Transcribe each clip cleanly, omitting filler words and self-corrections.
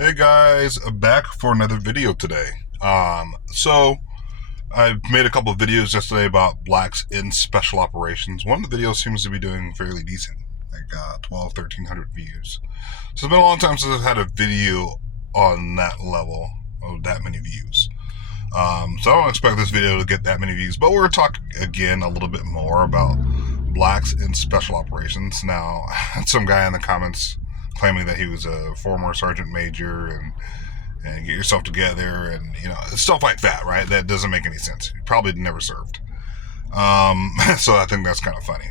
Hey guys, back for another video today. So I made a couple of videos yesterday about blacks in special operations. One of the videos seems to be doing fairly decent, like 1,300 views. So it's been a long time since I've had a video on that level of that many views. So I don't expect this video to get that many views, but we're going to talk again a little bit more about blacks in special operations. Now, some guy in the comments claiming that he was a former sergeant major and get yourself together and stuff like that, right? That doesn't make any sense. He probably never served. So I think that's kind of funny.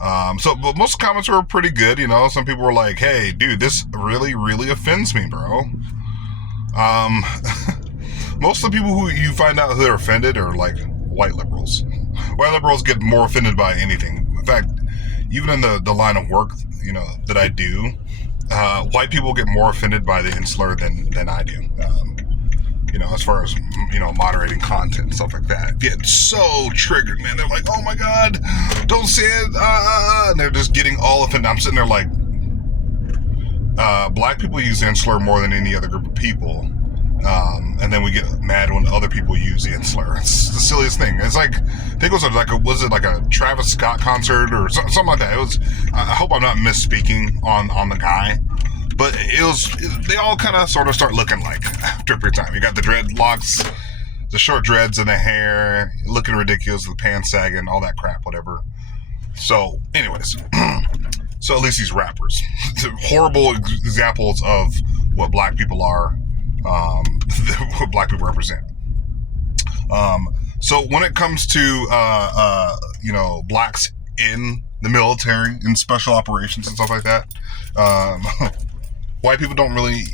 But most comments were pretty good. Some people were like, "Hey, dude, this really offends me, bro." Most of the people who you find out who are offended are like white liberals. White liberals get more offended by anything. In fact, even in the line of work, that I do, white people get more offended by the insular than I do. As far as, moderating content and stuff like that. Get so triggered, man. They're like, "Oh my God, don't say it, and they're just getting all offended. I'm sitting there like, black people use the insular more than any other group of people. And then we get mad when other people use the insular. It's the silliest thing. It's like, I think it was like a Travis Scott concert or something like that. It was, I hope I'm not misspeaking on the guy, but they all kind of sort of start looking like after a period of time. You got the dreadlocks, the short dreads in the hair, looking ridiculous, the pants sagging, all that crap, whatever. So anyways, so at least these rappers, horrible examples of what black people are, what black people represent. So when it comes to blacks in the military, in special operations and stuff like that, white people don't really,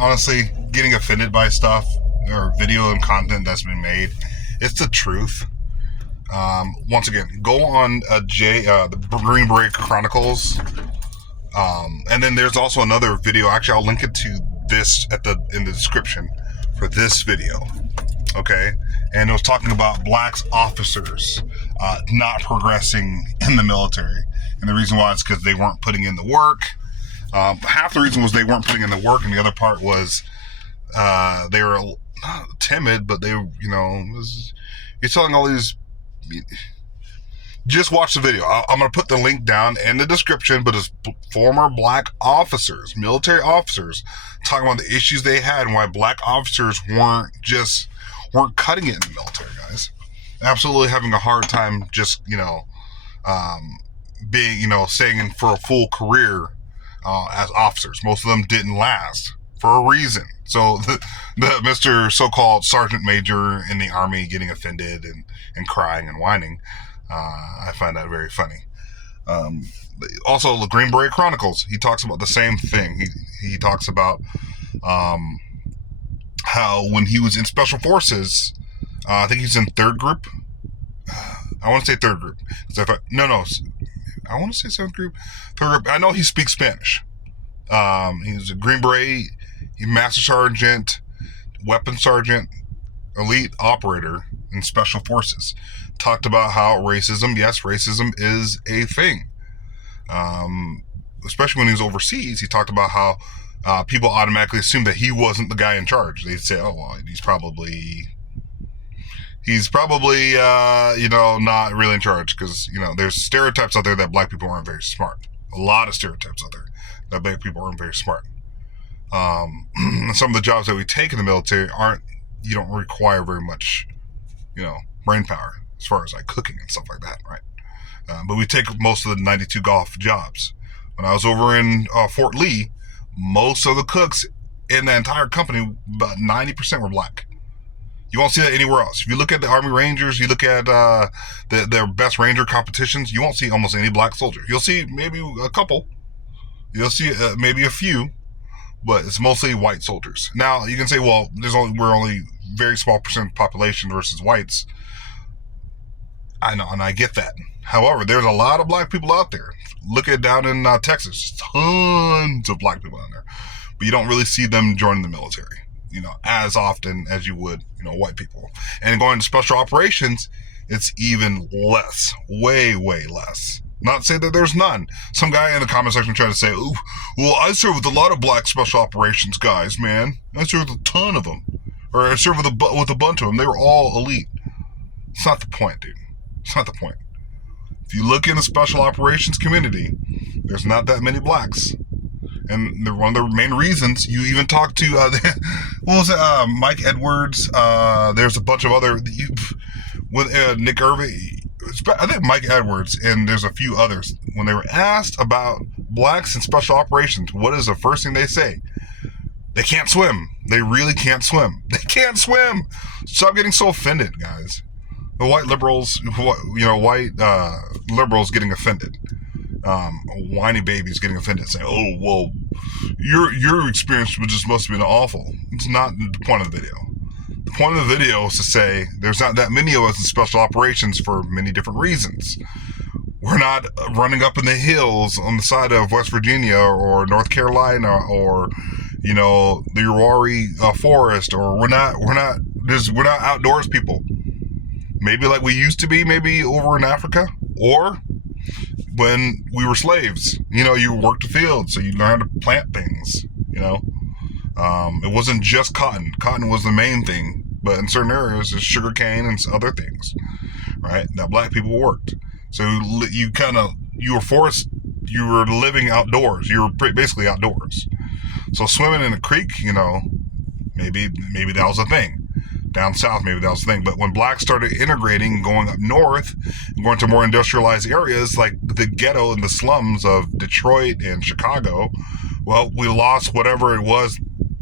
honestly, getting offended by stuff or video and content that's been made, it's the truth. Once again, go on the Green Beret Chronicles, and then there's also another video. Actually, I'll link it to this in the description for this video. Okay, and it was talking about blacks officers not progressing in the military, and the reason why is because they weren't putting in the work. Half the reason was they weren't putting in the work, and the other part was they were not timid, but they, you're telling all these. Just watch the video. I'm going to put the link down in the description, but it's former black officers, military officers, talking about the issues they had and why black officers weren't cutting it in the military, guys. Absolutely having a hard time just, being, staying in for a full career as officers. Most of them didn't last for a reason. So the Mr. so-called sergeant major in the Army getting offended and crying and whining, I find that very funny. Also, the Green Beret Chronicles, he talks about the same thing. He talks about how when he was in Special Forces, I think he's in third group. I want to say third group. I want to say seventh group. Third group. I know he speaks Spanish. He's a Green Beret, he's Master Sergeant, Weapon Sergeant, Elite Operator in Special Forces. Talked about how racism is a thing. Especially when he was overseas, he talked about how people automatically assumed that he wasn't the guy in charge. They'd say, "Oh, well, he's probably not really in charge," because there's stereotypes out there that black people aren't very smart. A lot of stereotypes out there that black people aren't very smart. Some of the jobs that we take in the military you don't require very much, brain power as far as like cooking and stuff like that, right? But we take most of the 92 golf jobs. When I was over in Fort Lee, most of the cooks in the entire company, about 90% were black. You won't see that anywhere else. If you look at the Army Rangers, you look at their best Ranger competitions, you won't see almost any black soldiers. You'll see maybe a couple. You'll see maybe a few, but it's mostly white soldiers. Now, you can say, well, we're only very small percent population versus whites. I know, and I get that. However, there's a lot of black people out there. Look at down in Texas, tons of black people down there. But you don't really see them joining the military, as often as you would, white people. And going to special operations, it's even less, way less. Not say that there's none. Some guy in the comment section trying to say, "Ooh, well, I serve with a lot of black special operations guys, man. I serve with a ton of them, or I serve with a bunch of them. They were all elite." It's not the point, dude. It's not the point. If you look in the special operations community, there's not that many blacks. And one of the main reasons you even talk to, what was it, Mike Edwards, there's a bunch of other, with Nick Irving, I think Mike Edwards, and there's a few others, when they were asked about blacks in special operations, what is the first thing they say? They can't swim. They really can't swim. They can't swim. Stop getting so offended, guys. The white liberals, white liberals getting offended. Whiny babies getting offended, saying, "Oh, well, your experience just must have been awful." It's not the point of the video. The point of the video is to say there's not that many of us in special operations for many different reasons. We're not running up in the hills on the side of West Virginia or North Carolina or the Uwharrie forest, or we're not outdoors people. Maybe like we used to be, maybe over in Africa, or when we were slaves. You worked the field, so you learned how to plant things. It wasn't just cotton. Cotton was the main thing, but in certain areas, there's sugar cane and other things, right? That black people worked. So you were living outdoors. You were basically outdoors. So swimming in a creek, maybe that was a thing. Down south, maybe that was the thing. But when blacks started integrating, going up north, and going to more industrialized areas like the ghetto and the slums of Detroit and Chicago, well, we lost whatever it was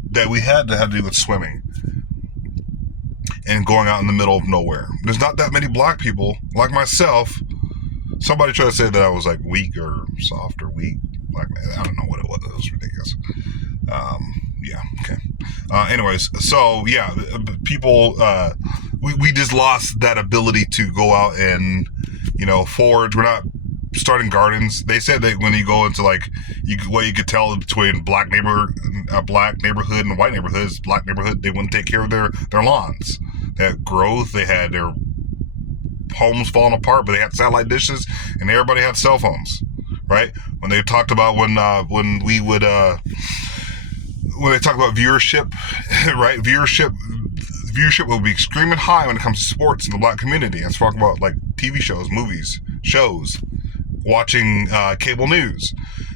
that we had to do with swimming and going out in the middle of nowhere. There's not that many black people like myself. Somebody tried to say that I was like weak or soft or weak. Like, I don't know what it was. It was ridiculous. Yeah, okay. Anyways, so yeah, people, we just lost that ability to go out and, forage. We're not starting gardens. They said that when you go into what you could tell between black neighborhood and white neighborhoods, black neighborhood, they wouldn't take care of their lawns. They had growth. They had their homes falling apart, but they had satellite dishes and everybody had cell phones, right? When they talked about when they talk about viewership, right? Viewership will be screaming high when it comes to sports in the black community. Let's talk about like TV shows, movies, shows, watching cable news.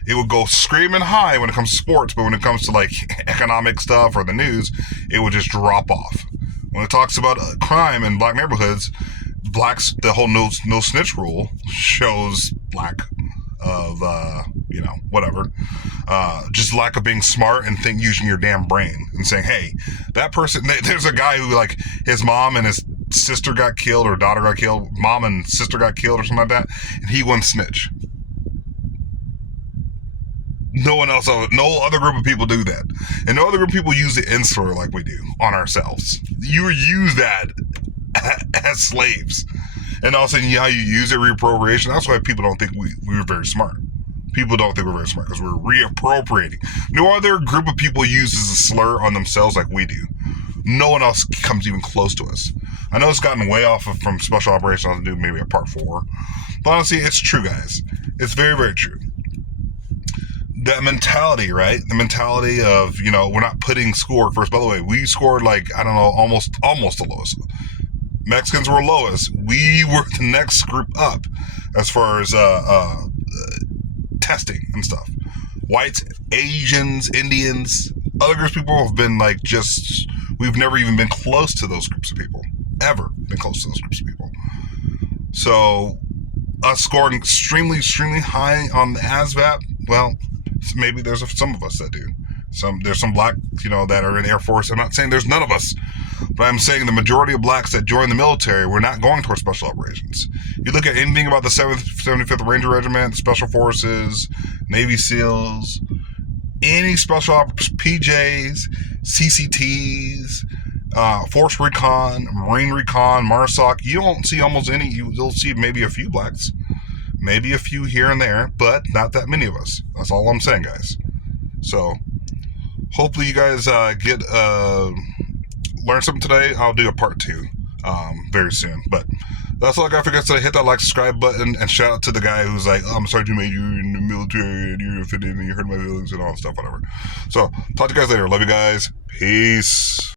It would go screaming high when it comes to sports, but when it comes to like economic stuff or the news, it would just drop off. When it talks about crime in black neighborhoods, blacks, the whole no snitch rule shows lack of whatever, just lack of being smart and using your damn brain and saying, hey, that person, there's a guy who like his mom and his sister got killed or daughter got killed, mom and sister got killed or something like that, and he wouldn't snitch. No other group of people do that, and no other group of people use the insular like we do on ourselves. You use that as slaves. And all of a sudden, how you use it, reappropriation. That's why people don't think we were very smart. People don't think we're very smart because we're reappropriating. No other group of people uses a slur on themselves like we do. No one else comes even close to us. I know it's gotten way off from special operations. I'll do maybe a part 4. But honestly, it's true, guys. It's very, very true. That mentality, right? The mentality of, we're not putting schoolwork first. By the way, we scored almost the lowest. Mexicans were lowest. We were the next group up as far as testing and stuff. Whites, Asians, Indians, other groups of people have been we've never even been close to those groups of people. Ever been close to those groups of people. So, us scoring extremely, extremely high on the ASVAB, well, maybe there's some of us that do. There's some black, that are in the Air Force. I'm not saying there's none of us, but I'm saying the majority of blacks that join the military were not going towards special operations. You look at anything about the 75th Ranger Regiment, Special Forces, Navy SEALs, any special ops, PJs, CCTs, Force Recon, Marine Recon, MARSOC, you don't see almost any. You'll see maybe a few blacks, maybe a few here and there, but not that many of us. That's all I'm saying, guys. So, hopefully you guys learn something today. I'll do a part 2 very soon. But That's all I got for you guys today. Hit that like, subscribe button, and shout out to the guy who's like, oh, I'm sorry you made you in the military and you're offended and you hurt my feelings and all that stuff, whatever. So, talk to you guys later. Love you guys. Peace.